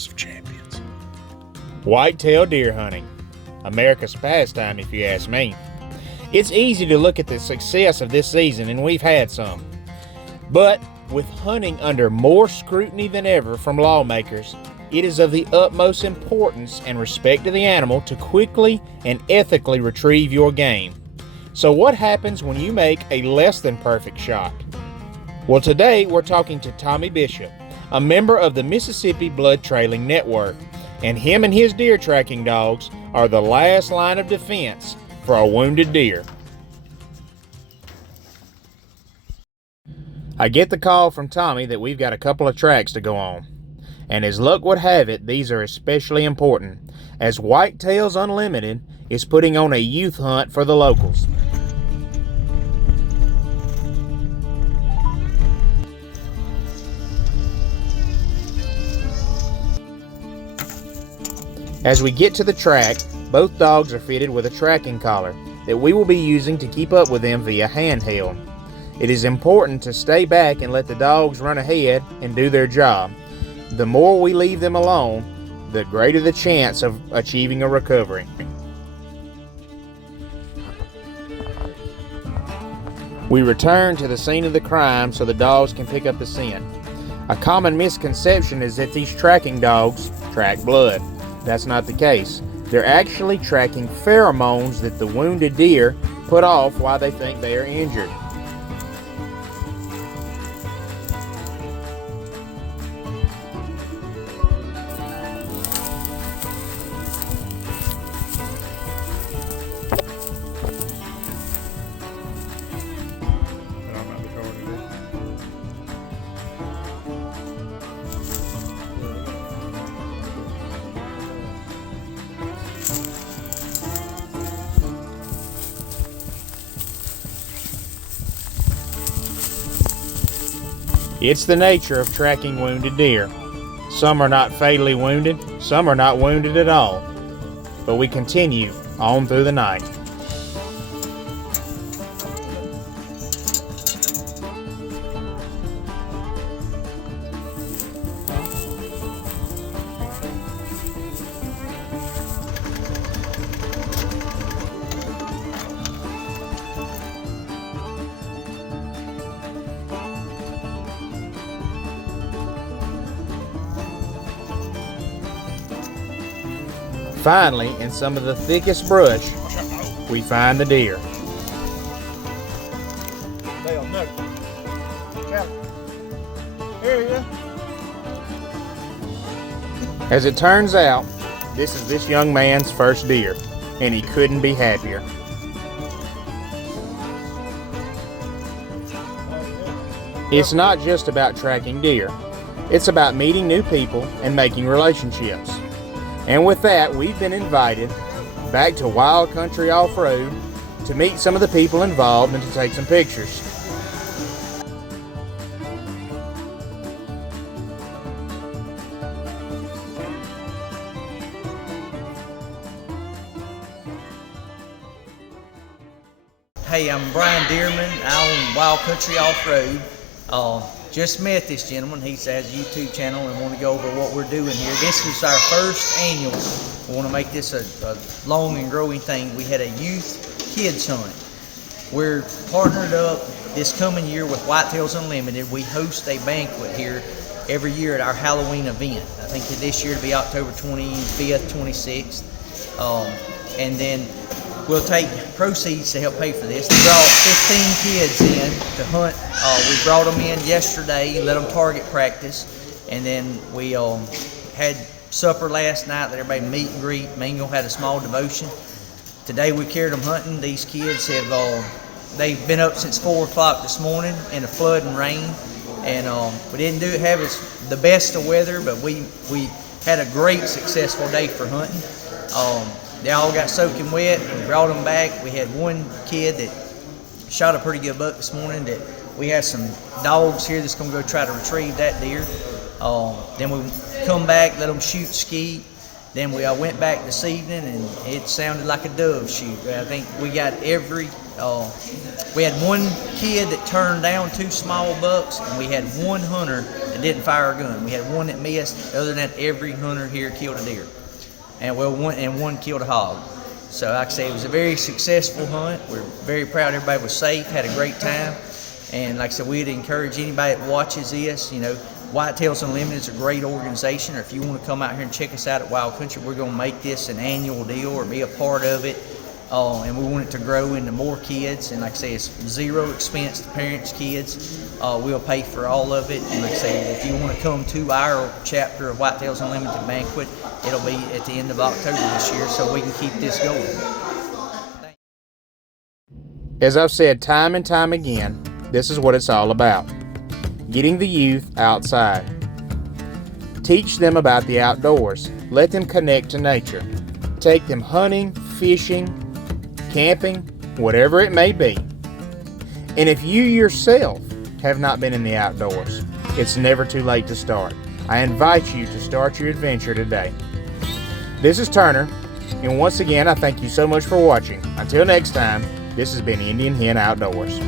House of Champions. Whitetail deer hunting. America's pastime, if you ask me. It's easy to look at the success of this season, and we've had some. But with hunting under more scrutiny than ever from lawmakers, it is of the utmost importance and respect to the animal to quickly and ethically retrieve your game. So what happens when you make a less than perfect shot? Well, today we're talking to Tommy Bishop, a member of the Mississippi Blood Trailing Network, and him and his deer tracking dogs are the last line of defense for a wounded deer. I get the call from Tommy that we've got a couple of tracks to go on. And as luck would have it, these are especially important, as Whitails Unlimited is putting on a youth hunt for the locals. As we get to the track, both dogs are fitted with a tracking collar that we will be using to keep up with them via handheld. It is important to stay back and let the dogs run ahead and do their job. The more we leave them alone, the greater the chance of achieving a recovery. We return to the scene of the crime so the dogs can pick up the scent. A common misconception is that these tracking dogs track blood. That's not the case. They're actually tracking pheromones that the wounded deer put off while they think they are injured. It's the nature of tracking wounded deer. Some are not fatally wounded, some are not wounded at all. But we continue on through the night. Finally, in some of the thickest brush, we find the deer. As it turns out, this is this young man's first deer, and he couldn't be happier. It's not just about tracking deer. It's about meeting new people and making relationships. And with that, we've been invited back to Wild Country Off-Road to meet some of the people involved and to take some pictures. Hey, I'm Brian Dearman. I own Wild Country Off-Road. Just met this gentleman. He has a YouTube channel and want to go over what we're doing here. This is our first annual. We want to make this a long and growing thing. We had a youth kids hunt. We're partnered up this coming year with Whitails Unlimited. We host a banquet here every year at our Halloween event. I think that this year to be October 25th, 26th. And then we'll take proceeds to help pay for this. We brought 15 kids in to hunt. We brought them in yesterday, let them target practice, and then we had supper last night, let everybody meet and greet, mingle, had a small devotion. Today we carried them hunting. These kids they've been up since 4 o'clock this morning in the flood and rain, and we didn't have the best of weather, but we had a great successful day for hunting. They all got soaking wet. We brought them back. We had one kid that shot a pretty good buck this morning that we have some dogs here that's going to go try to retrieve that deer. Then we come back, let them shoot skeet. Then we went back this evening, and it sounded like a dove shoot. I think we got every We had one kid that turned down 2 small bucks, and we had one hunter that didn't fire a gun. We had one that missed. Other than that, every hunter here killed a deer, and one killed a hog. So like I say, it was a very successful hunt. We're very proud everybody was safe, had a great time. And like I said, we'd encourage anybody that watches this, Whitails Unlimited is a great organization, or if you want to come out here and check us out at Wild Country, we're going to make this an annual deal or be a part of it. And we want it to grow into more kids. And like I say, it's 0 expense to parents, kids. We'll pay for all of it. And like I say, if you want to come to our chapter of Whitails Unlimited Banquet, it'll be at the end of October this year, so we can keep this going. As I've said time and time again, this is what it's all about. Getting the youth outside. Teach them about the outdoors. Let them connect to nature. Take them hunting, fishing, camping, whatever it may be. And if you yourself have not been in the outdoors, it's never too late to start. I invite you to start your adventure today. This is Turner, and once again, I thank you so much for watching. Until next time, this has been Indian Hen Outdoors.